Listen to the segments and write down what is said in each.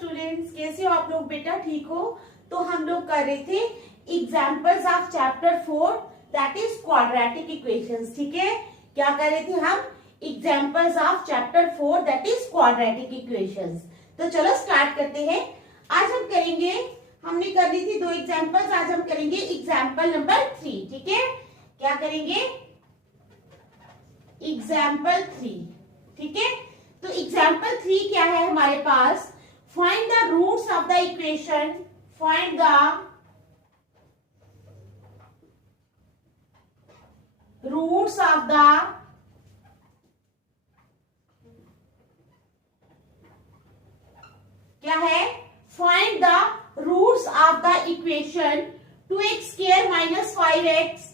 Students, कैसे हो आप लोग बेटा? ठीक हो? तो हम लोग कर रहे थे examples of chapter 4 that is quadratic equations. ठीक है, क्या कर रहे थे हम? Examples of chapter 4 that is quadratic equations. तो चलो स्टार्ट करते हैं। आज हम करेंगे, हमने कर ली थी 2 एग्जाम्पल्स, आज हम करेंगे एग्जाम्पल नंबर 3। ठीक है, क्या करेंगे? एग्जाम्पल 3। ठीक है, तो एग्जाम्पल 3 क्या है हमारे पास? Find the roots of the equation, find the roots of the क्या है? Find the roots of the equation 2x² - 5x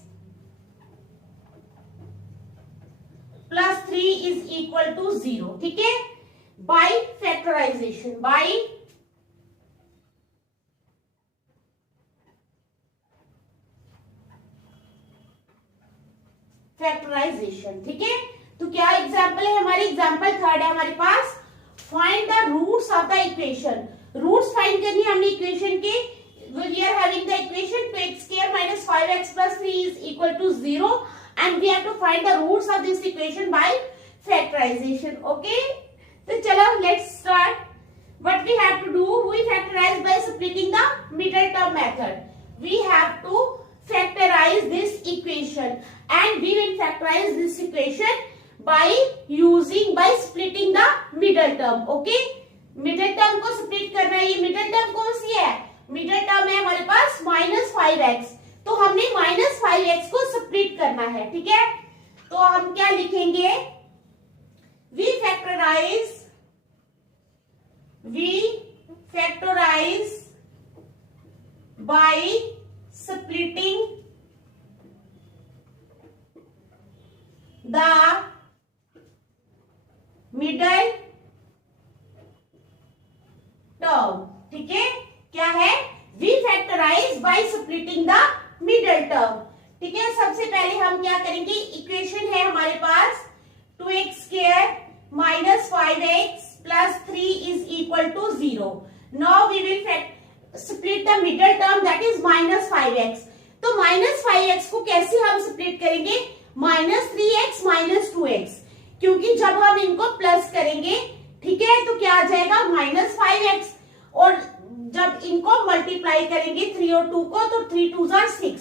plus 3 is equal to 0। ठीक है, बाई फैक्टराइजेशन, बाई फैक्टराइजेशन। ठीक है, तो क्या एग्जाम्पल है हमारी? एग्जाम्पल 3 है हमारे पास। Find the roots of the equation, roots फाइंड करनी है हमने इक्वेशन के। We are having the equation 2x² - 5x plus 3 is equal to 0 and we have to find the roots of this equation by factorization. Okay, so chalo let's start. What we have to do, we factorize by splitting the middle term method. We have to factorize this equation and we will factorize this equation by splitting the middle term. Okay, middle term को split करना है। ये middle term कौन सी है? middle term है हमारे पास -5x, तो हमने -5x को स्प्लिट करना है। ठीक है, तो हम क्या लिखेंगे? we factorize by splitting the middle term। ठीक है, क्या है? we factorize by splitting the middle term. ठीक है, सबसे पहले हम क्या करेंगे? इक्वेशन है हमारे पास 2x² - 5x plus 3 is equal to 0. Now we will split the middle term that is -5x. तो -5x को कैसे हम स्प्लिट करेंगे? -3x - 2x, क्योंकि जब हम इनको प्लस करेंगे, ठीक है, तो क्या आ जाएगा? -5x, और जब इनको मल्टीप्लाई करेंगे 3 और 2 को, तो 3 2 6।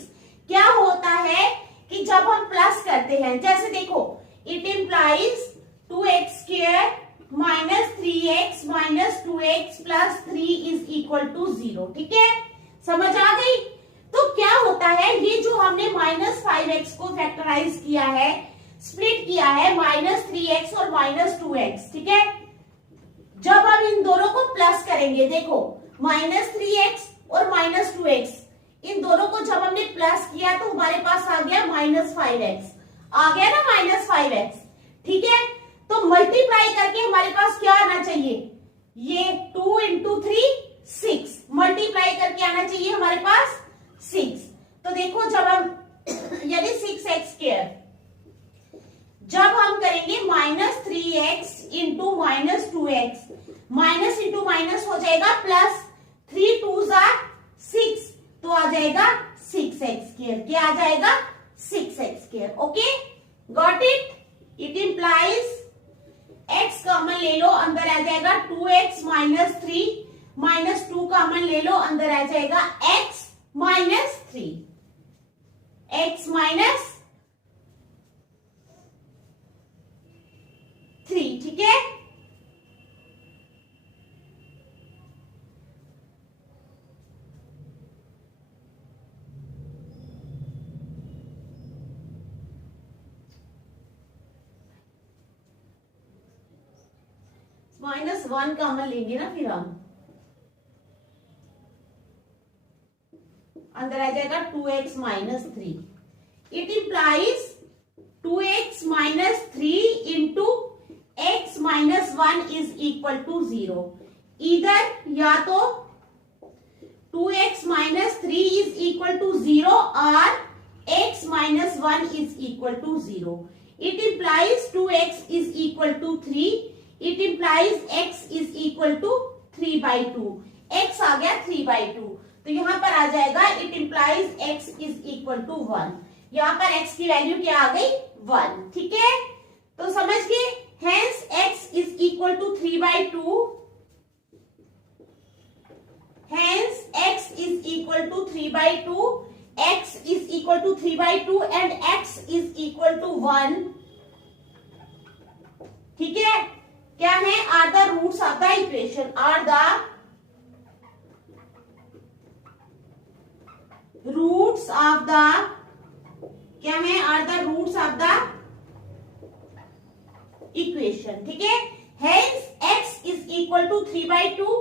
क्या होता है कि जब हम प्लस करते हैं, जैसे देखो, it implies 2x² - 3x - 2x plus 3 is equal to 0। ठीक है, समझ आ गई? तो क्या होता है, ये जो हमने -5x को फैक्टराइज किया है, स्प्लिट किया है, -3x और -2x। ठीक है, जब हम इन दोनों को प्लस करेंगे, देखो -3x और -2x, इन दोनों को जब हमने प्लस किया तो हमारे पास आ गया -5x, आ गया ना -5x। ठीक है, तो मल्टीप्लाई करके हमारे पास क्या आना चाहिए? ये 2 × 3 6, मल्टीप्लाई करके आना चाहिए हमारे पास 6। तो देखो, जब हम यानी 6x², जब हम करेंगे -3x × -2x, minus into minus हो जाएगा प्लस, 3 2 6, तो आ जाएगा 6x²। क्या आ जाएगा? 6x²। Okay, got it? It implies x common ले लो, अंदर आ जाएगा 2x - 3, -2 कॉमन ले लो, अंदर आ जाएगा x - 3, x - 3। ठीक है, -1 कॉमन लेंगे ना, फिर हम अंदर आ जाएगा 2x - 3। It implies 2x - 3 into x - 1 is equal to 0। इधर या तो 2x - 3 इज इक्वल टू 0 और x - 1 is equal to 0। It implies 2x is equal to 3, it implies x is equal to 3/2, x आ गया 3/2, तो यहां पर आ जाएगा it implies x is equal to 1। यहां पर x की वैल्यू क्या आ गई 1, ठीक है, तो समझ गए। Hence x is equal to 3/2, hence x is equal to 3/2, x is equal to 3/2 and x is equal to 1, ठीक है। क्या है, are the roots of the equation, are the roots of the, क्या है, are the roots of the equation, ठीक है। Hence x is equal to 3/2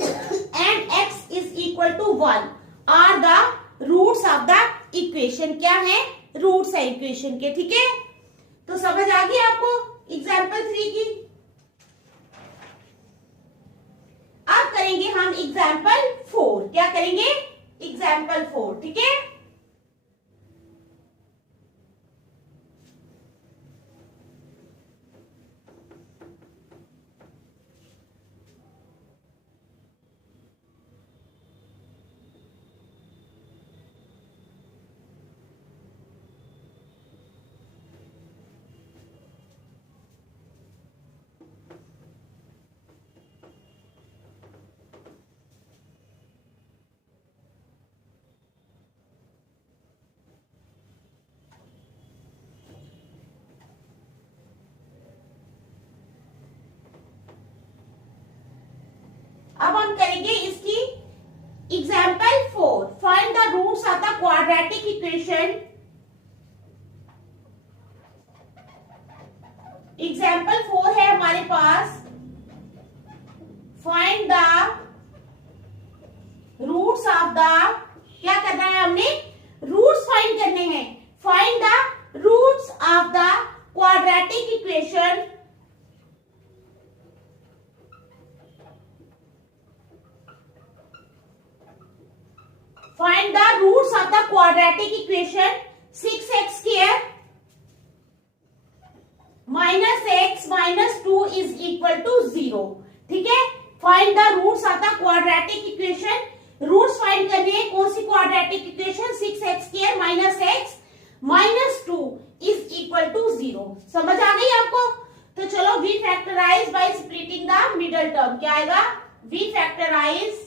and x is equal to 1 are the roots of the equation. क्या है, roots है equation के, ठीक है। तो समझ आ गई आपको एग्जाम्पल 3 की। अब करेंगे हम एग्जाम्पल 4। क्या करेंगे, एग्जाम्पल 4, ठीक है। अब हम करेंगे इसकी example 4, find the roots of the quadratic equation. Example 4 है हमारे पास, find the roots of the, क्या करना है हमने, रूट्स फाइंड करने हैं। Find the roots of the quadratic equation, find the roots of the quadratic equation 6x square minus x minus 2 is equal to 0, ठीक है। find the roots of the quadratic equation, roots फाइंड करने हैं कौन सी quadratic equation, 6x square minus x minus 2 is equal to 0। समझ आ गई आपको। तो चलो v factorize by splitting the middle term, क्या आएगा, v factorize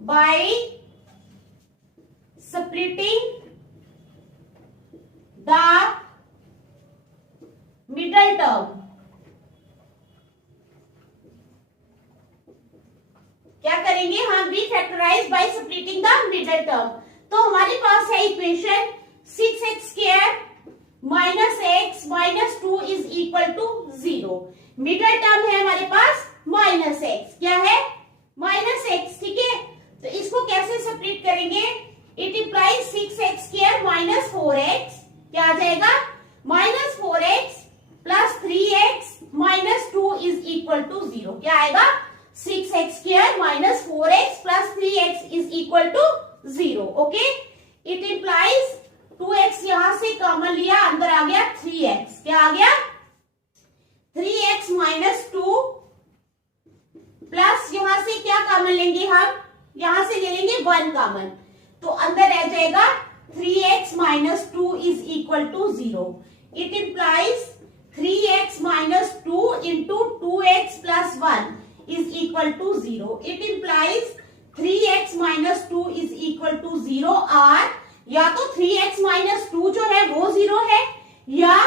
by splitting the middle term। क्या करेंगे हम, v factorize by splitting the middle term। तो हमारे पास है equation 6x square minus x minus 2 is equal to 0। Middle term है हमारे पास माइनस एक्स, क्या है, माइनस एक्स, ठीक है। तो इसको कैसे सेपरेट करेंगे, it implies 6x square minus 4x, क्या आ जाएगा, minus 4x plus 3x minus 2 is equal to 0। क्या आएगा, 6x square minus 4x plus 3x is equal to 0। Okay, it implies 2x यहां से कॉमन लिया, अंदर आ गया 3x, क्या आ गया, 3x माइनस 2 प्लस यहां से क्या कॉमन लेंगे हम, यहां से ले लेंगे 1 कॉमन, तो अंदर रह जाएगा 3x minus 2 is equal to 0। It implies 3x minus 2 into 2x plus 1 is equal to 0। It implies 3x minus 2 is equal to 0 और या तो 3x माइनस 2 जो है वो 0 है, या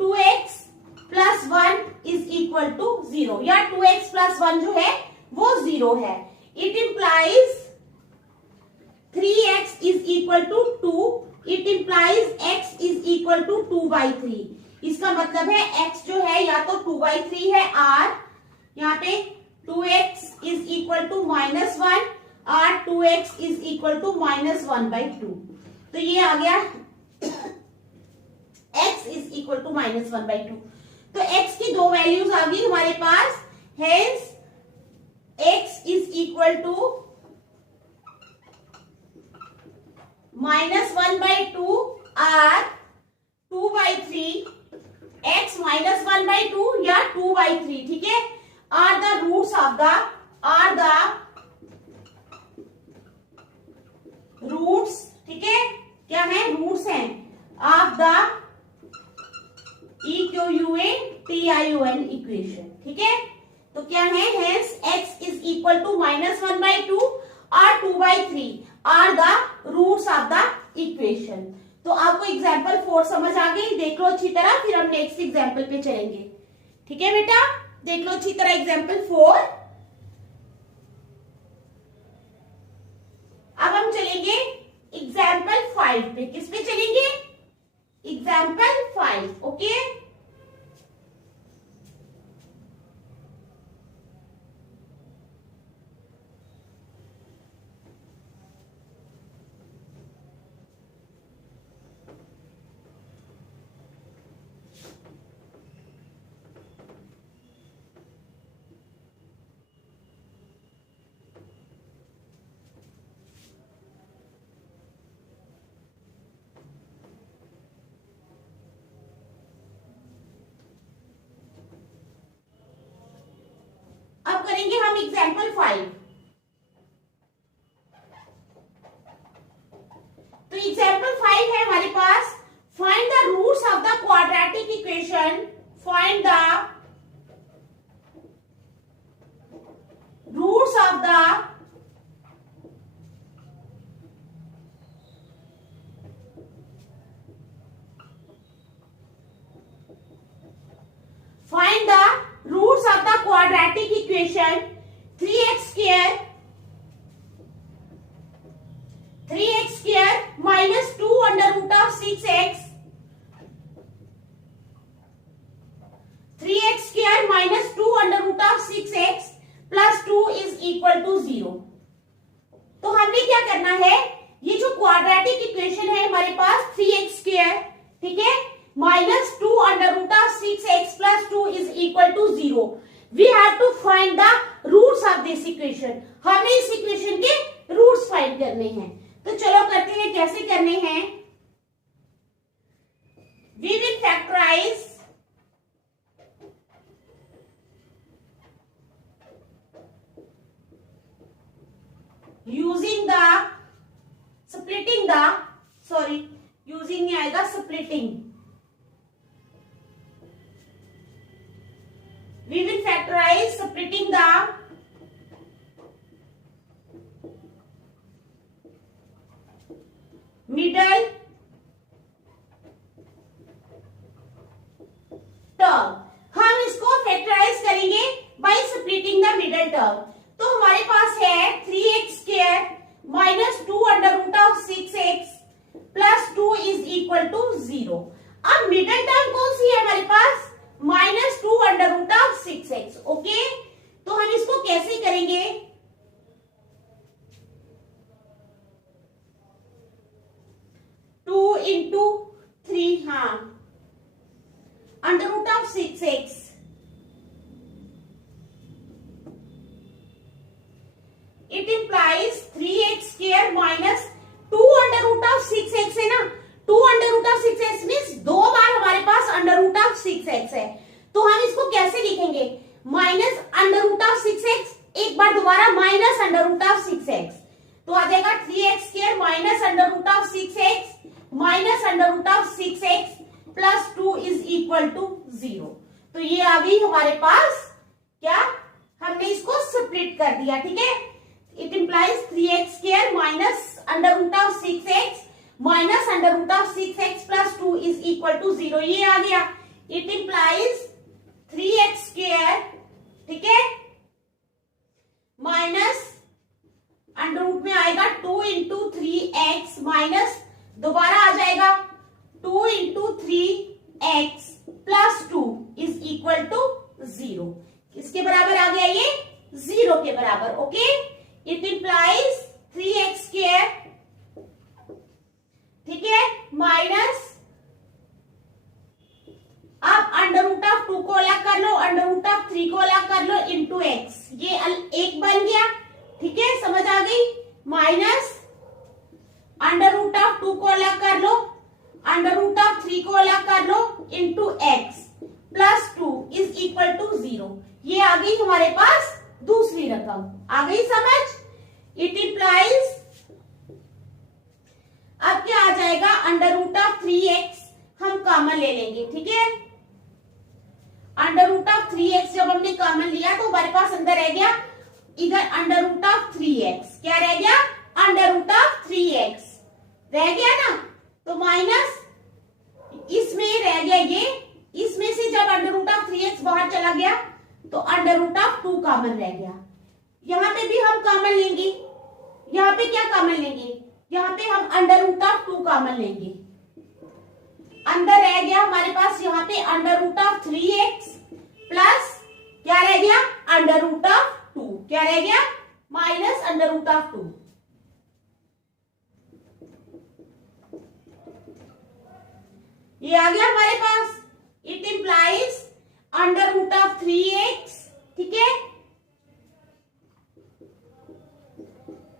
2x plus 1 is equal to 0, या 2x प्लस 1 जो है वो 0 है। It implies 3x is equal to 2, it implies x is equal to 2/3। इसका मतलब है x जो है या तो 2/3 है, और यहाँ पे 2x इज इक्वल टू -1 और 2x इज इक्वल टू -1/2। तो ये आ गया x इज इक्वल टू -1/2। तो x की दो वैल्यूज आ गई हमारे पास, hence x is equal to -1/2 और 2/3, x -1/2 या 2/3, ठीक है, are the roots of the roots, ठीक है, क्या है, रूट्स हैं ऑफ द EQUATION इक्वेशन, ठीक है। तो क्या है, hence x is equal to -1/2 और 2/3 are the roots of the equation. तो आपको एग्जाम्पल 4 समझ आ गई, देख लो अच्छी तरह, फिर हम नेक्स्ट एग्जाम्पल पे चलेंगे, ठीक है बेटा, देख लो अच्छी तरह एग्जाम्पल 4। अब हम चलेंगे एग्जाम्पल 5 पे, किस पे चलेंगे, एग्जाम्पल 5, ओके। अब करेंगे हम एग्जाम्पल 5। तो एग्जाम्पल 5 है हमारे पास, find the roots of the quadratic equation, find the roots of the find the roots of the quadratic equation 3x square minus 2 under root of 6x, 3x square minus 2 under root of 6x plus 2 is equal to 0। तो हमने क्या करना है, ये जो quadratic equation है हमारे पास 3x square, ठीक है, -2 under root of 6x plus 2 is equal to 0। We have to find the roots of this equation। हमें इस इक्वेशन के रूट्स फाइंड करने हैं। तो चलो करते हैं, कैसे करने हैं। We will factorize using the splitting the, sorry using नहीं आएगा, splitting। We will factorize splitting the middle term। हम इसको फैक्टराइज करेंगे bye splitting the middle term. तो हमारे पास है 3x square minus 2 under root of 6x plus 2 is equal to 0। अब middle term कौन सी है हमारे पास, -2 under root of 6x, okay. तो हम इसको कैसे करेंगे, 2 into 3, हाँ, under root of 6x, it implies 3x square minus 2 under root of 6x है ना, 2 under root of 6x means 2 बार हमारे पास under root of 6x है। तो हम इसको कैसे लिखेंगे, minus under root of 6x, एक बार दोबारा minus under root of 6x, तो आ जाएगा 3x square minus under root of 6x minus under root of 6x plus 2 is equal to 0। तो ये आ गई हमारे पास, क्या, हमने इसको स्प्लिट कर दिया, ठीक है। It implies 3x square minus under root of 6x minus under root of 6x plus 2 is equal to 0, ये आ गया। इट इंप्लाइज 3x स्क्वायर, ठीक है, माइनस अंडर रूट में आएगा 2 इंटू 3x माइनस दोबारा आ जाएगा 2 into 3x plus 2 is equal to 0। किसके बराबर आ गया, ये 0 के बराबर, okay. It implies 3x square, ठीक है, माइनस, अब अंडर रूट ऑफ 2 को अलग कर लो, अंडर रूट ऑफ 3 को अलग कर लो इंटू x, ये एक बन गया, ठीक है, समझ आ गई। माइनस अंडर रूट ऑफ 2 को अलग कर लो, अंडर रूट ऑफ 3 को अलग कर लो इंटू x प्लस ये आ गई हमारे पास दूसरी रकम। आ गई समझ? इट इंप्लाइज, अब क्या आ जाएगा, अंडर रूट ऑफ 3x हम कॉमन ले लेंगे, ठीक है। अंडर रूट ऑफ 3x जब हमने कॉमन लिया तो हमारे पास अंदर रह गया इधर अंडर रूट ऑफ 3x। क्या रह गया? अंडर रूट ऑफ 3x रह गया ना, तो माइनस इसमें रह गया ये, इसमें से जब अंडर रूट ऑफ 3x बाहर चला गया तो अंडर रूट ऑफ 2 कॉमन रह गया। यहां पे भी हम कॉमन लेंगे, यहां पे क्या कॉमन लेंगे, यहां पे हम अंडर रूट ऑफ 2 कॉमन लेंगे। अंदर रह गया हमारे पास यहाँ पे under root of 3x plus क्या रह गया, अंडर रूट ऑफ 2, क्या रह गया, माइनस अंडर रूट ऑफ 2। ये आ गया हमारे पास। It implies under root of 3x, ठीक है,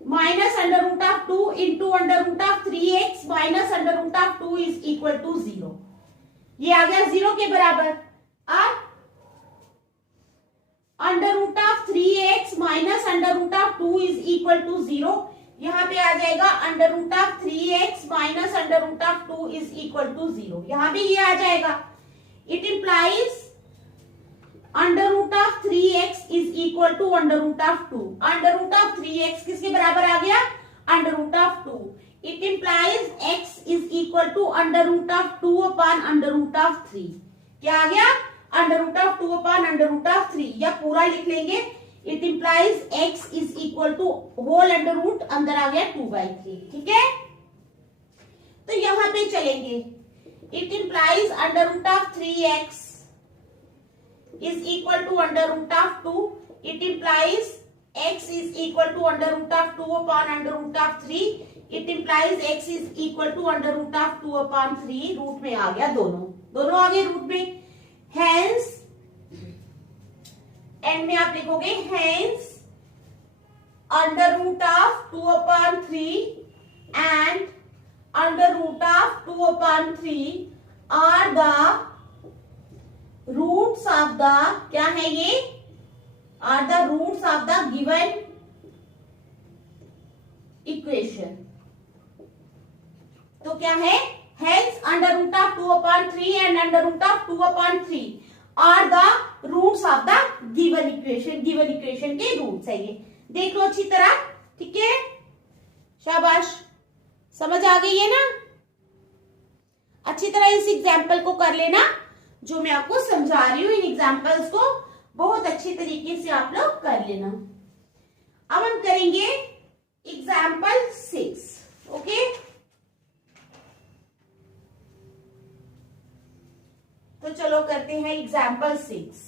minus under root of 2 into under root of 3x minus under root of 2 is equal to 0। ये आ गया 0 के बराबर। अब under root of 3x minus under root of 2 is equal to 0। यहां पे आ जाएगा under root of 3x minus under root of 2 is equal to 0। यहां भी ये आ जाएगा। It implies under root of 3x is equal to under root of 2। Under root of 3x किसके बराबर आ गया, under root of 2। It implies x is equal to under root of 2 upon under root of 3। क्या आ गया, under root of 2 upon under root of 3, या पूरा लिख लेंगे। It implies x is equal to whole under root, अंदर आ गया 2/3, ठीक है। तो यहां पे चलेंगे। It implies under root of 3x is equal to under root of 2. It implies x is equal to under root of 2 upon under root of 3. It implies x is equal to under root of 2 upon 3. Root में आ गया दोनों आ गए root में। Hence and में आप लिखोगे hence under root of 2 upon 3 and under root of 2 upon 3 are the roots of the, क्या है ये, are the roots of the given equation. तो क्या है, hence under root of 2 upon 3 and under root of 2 upon 3 are the roots of the given equation. Given equation के roots है ये, देख लो अच्छी तरह, ठीक है, शाबाश, समझ आ गई है ना। अच्छी तरह इस एग्जाम्पल को कर लेना जो मैं आपको समझा रही हूं। इन एग्जाम्पल्स को बहुत अच्छी तरीके से आप लोग कर लेना। अब हम करेंगे एग्जाम्पल 6, ओके। तो चलो करते हैं एग्जाम्पल 6।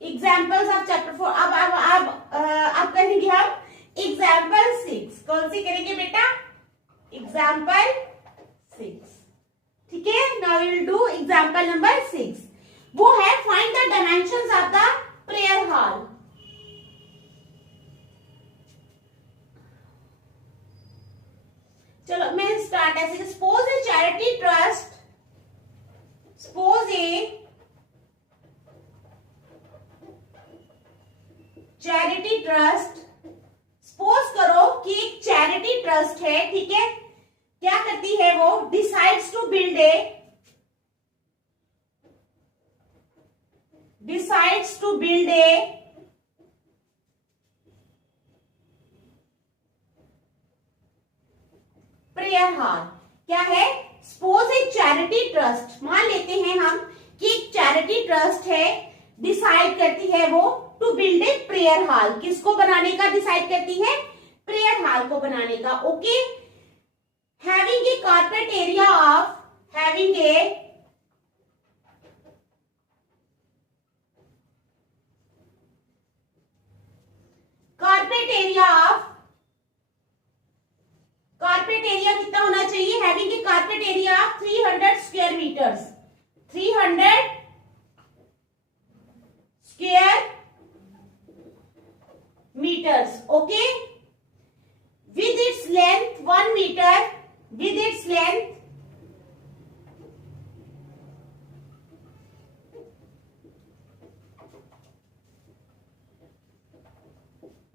Examples of chapter 4। अब करेंगे हम एग्जाम्पल 6। कौन सी करेंगे बेटा, एग्जाम्पल 6, ठीक है। Now we will do example number 6। वो है find the dimensions of the prayer hall. चलो मैं स्टार्ट ऐसे, suppose a charity trust, suppose a charity trust, suppose करो कि एक चैरिटी ट्रस्ट है, ठीक है, क्या करती है वो, decides to build a prayer hall. क्या है, सपोज ए चैरिटी ट्रस्ट, मान लेते हैं हम कि एक चैरिटी ट्रस्ट है, डिसाइड करती है वो to build a prayer hall. किसको बनाने का डिसाइड करती है, प्रेयर हॉल को बनाने का, okay. Having a corporate area of, having a meters. Okay, with its length 1 meter, with its length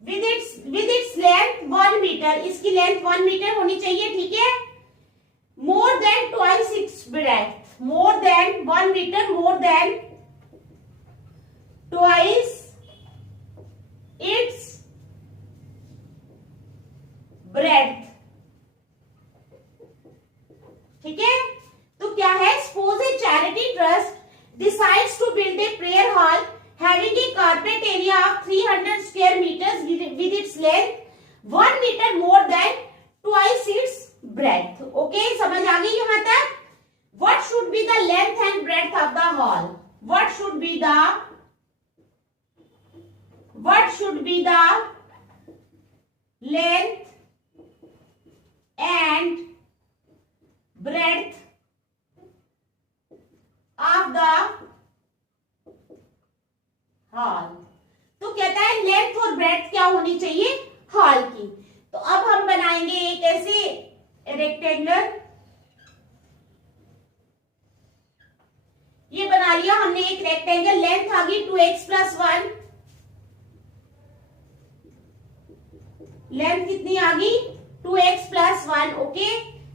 with its length 1 meter, इसकी लेंथ 1 मीटर होनी चाहिए, ठीक है. More than twice its breadth, more than 1 meter, more than twice its breadth. ठीक है. तो क्या है, suppose a charity trust decides to build a prayer hall having a carpet area of 300 square meters with its length 1 meter more than twice its breadth. Okay, समझ आ गई यहां तक. What should be the length and breadth of the hall? What should be the length and breadth of the hall. तो कहता है length और breadth क्या होनी चाहिए हॉल की. तो अब हम बनाएंगे एक ऐसे रेक्टेंगुलर. ये बना लिया हमने एक रेक्टेंगल. लेंथ आ गई 2x+1. लेंथ कितनी आ गई 2x+1. ओके,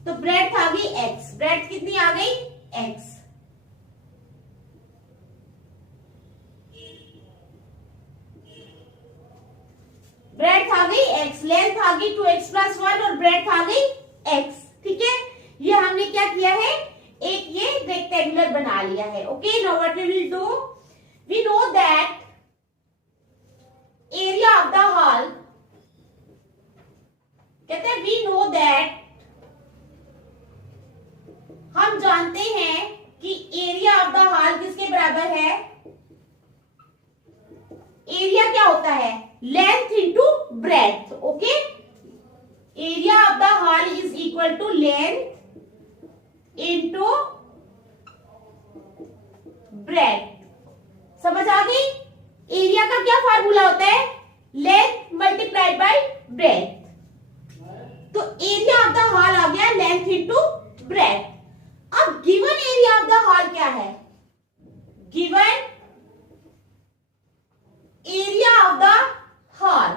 तो ब्रेड्थ आ गई x. ब्रेड्थ कितनी आ गई x. ब्रेड्थ आ गई x, लेंथ आ गई 2x+1 और ब्रेड्थ आ गई x. ठीक है, ये हमने क्या किया है, एक ये रेक्टेंगुलर बना लिया है. Okay, now what we will do, we know that area of the hall, कहते हैं वी नो दैट, हम जानते हैं कि एरिया ऑफ द हॉल किसके बराबर है. एरिया क्या होता है, length into breadth. Okay, area of the hall is equal to length into breadth. समझ आ गई. एरिया का क्या फार्मूला होता है, लेंथ मल्टीप्लाइड बाय ब्रेड्थ. तो एरिया ऑफ द हॉल आ गया लेंथ इंटू ब्रेड्थ. अब given area of the hall क्या है, given area of the hall,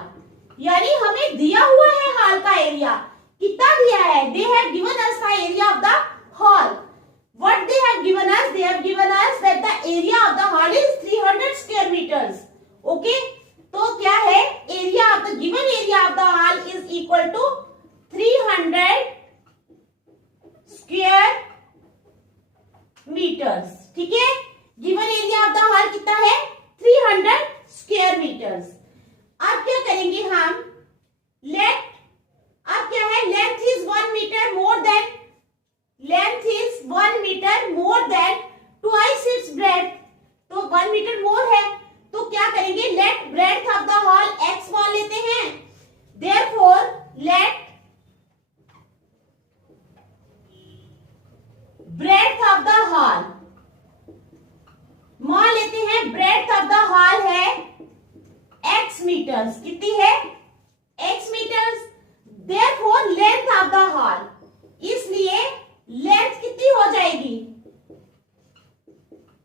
यानी हमें दिया हुआ है हॉल का एरिया. कितना दिया है, they have given us the area of the hall. What they have given us, they have given us that the area of the hall is 300 square metres. Okay, तो क्या है, area of the given area of the hall is equal to 300 square metres. ठीक है, given area of the hall कितना है, 300 square metres. अब क्या करेंगे हम, लेट, अब क्या है, length is 1 metre more than, length is 1 metre more than twice its breadth. तो 1 मीटर मोर है, तो क्या करेंगे, let breadth of the hall x मान लेते हैं. Therefore let breadth of the hall, मान लेते हैं ब्रेड्थ ऑफ द हॉल है x मीटर्स. कितनी है, x metres. Therefore length of the hall, इसलिए लेंथ कितनी हो जाएगी,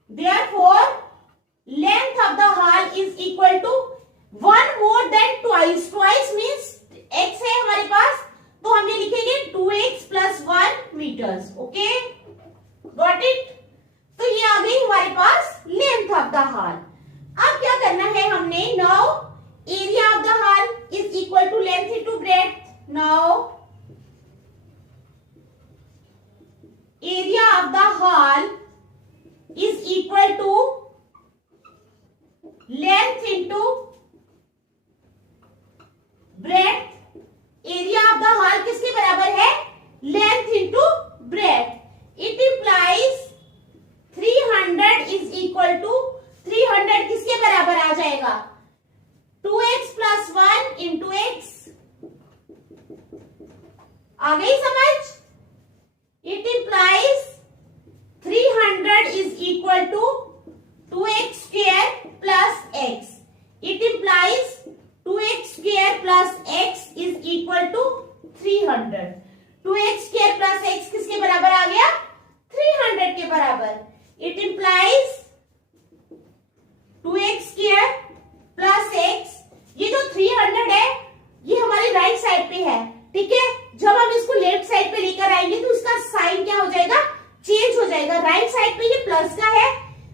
therefore length of the hall is equal to 1 more than twice. Twice means x है हमारे पास, तो हम ये लिखेंगे 2x+1 metres. Okay, got it. तो ये आ गई हमारे पास लेंथ ऑफ द हॉल. अब क्या करना है हमने, now area of the hall is equal to length into breadth. Now area of the hall is equal to length into breadth. Area of the hall किसके बराबर है, length into breadth. It implies 300 is equal to 300 किसके बराबर आ जाएगा, 2x+1 into x. आ गई समझ. It implies 300 is equal to 2x² plus x. It implies 2x² square plus x is equal to 300। 2x square plus x किसके बराबर आ गया? 300 के बराबर। It implies 2x square plus x, ये जो 300 है ये हमारी राइट साइड पे है, ठीक है। जब हम इसको लेफ्ट साइड पे लेकर आएंगे तो इसका साइन क्या हो जाएगा? चेंज हो जाएगा। राइट साइड पे ये प्लस का है,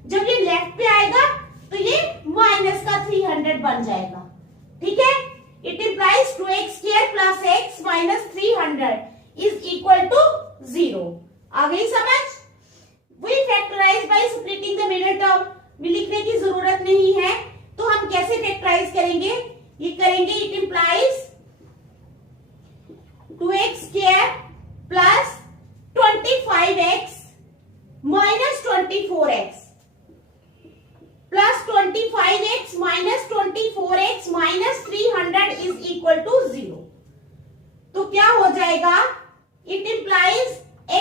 जब ये लेफ्ट पे आएगा तो ये माइनस का 300 बन जाएगा, ठीक है। It implies 2x square plus x minus 300 is equal to 0। आ गई समझ? We factorise by splitting the middle term. भी लिखने की जरूरत नहीं है, तो हम कैसे फैक्टराइज करेंगे? ये करेंगे, it implies 2x square plus 25x minus 24x plus 25x minus 24x minus 300 is equal to 0। तो क्या हो जाएगा? इट इंप्लाइज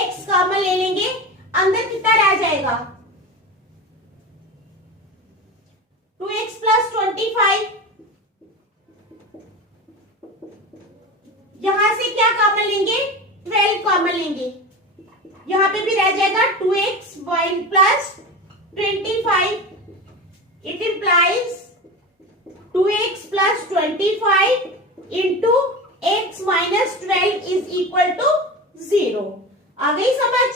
x कॉमन ले लेंगे, अंदर कितना रह जाएगा? 2x plus 25। यहां से क्या कॉमन लेंगे? 12 कॉमन लेंगे। यहां पे भी रह जाएगा 2x plus 25। It implies 2x plus 25 into x minus 12 is equal to 0। आ गई समझ?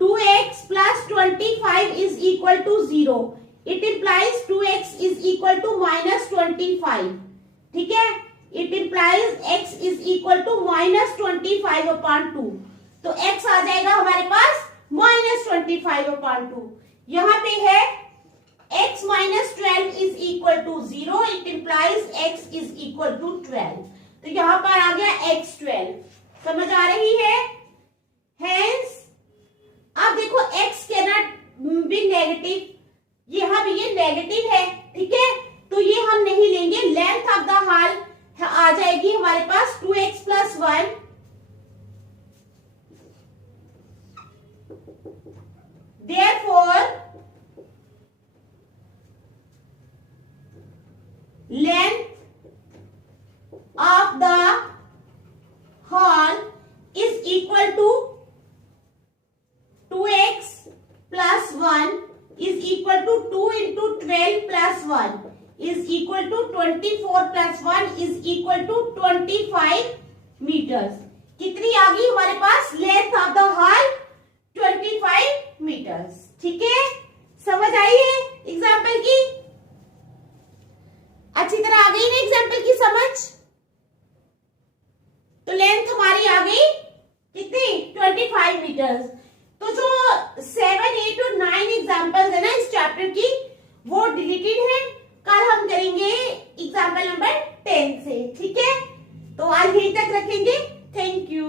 2x plus 25 is equal to 0। It implies 2x is equal to minus 25, ठीक है। It implies x is equal to minus 25 upon 2। तो x आ जाएगा हमारे पास minus 25 upon 2। यहां पे है x minus 12 is equal to 0। It implies x is equal to 12। तो यहां पर आ गया x 12। समझ आ रही है? हेंस अब देखो x कैनॉट बी नेगेटिव, यहां भी ये नेगेटिव है, ठीक है। तो ये हम नहीं लेंगे। लेंथ ऑफ द हॉल आ जाएगी हमारे पास 2x plus 1 therefore length of the hall is equal to 2x plus 1 is equal to 2 into 12 plus 1 is equal to 24 plus 1 is equal to 25 meters। कितनी आ गई हमारे पास? Length of the hall 25 metres, ठीक है। समझ आई है एग्जाम्पल की? अच्छी तरह आ गई ना एग्जाम्पल की समझ? तो लेंथ हमारी आ गई कितनी? 25 मीटर्स। तो जो 7, 8 और 9 एग्जाम्पल्स है ना इस चैप्टर की, वो डिलीटेड है। कल हम करेंगे एग्जाम्पल नंबर 10 से, ठीक है। तो आज यहीं तक रखेंगे। Thank you.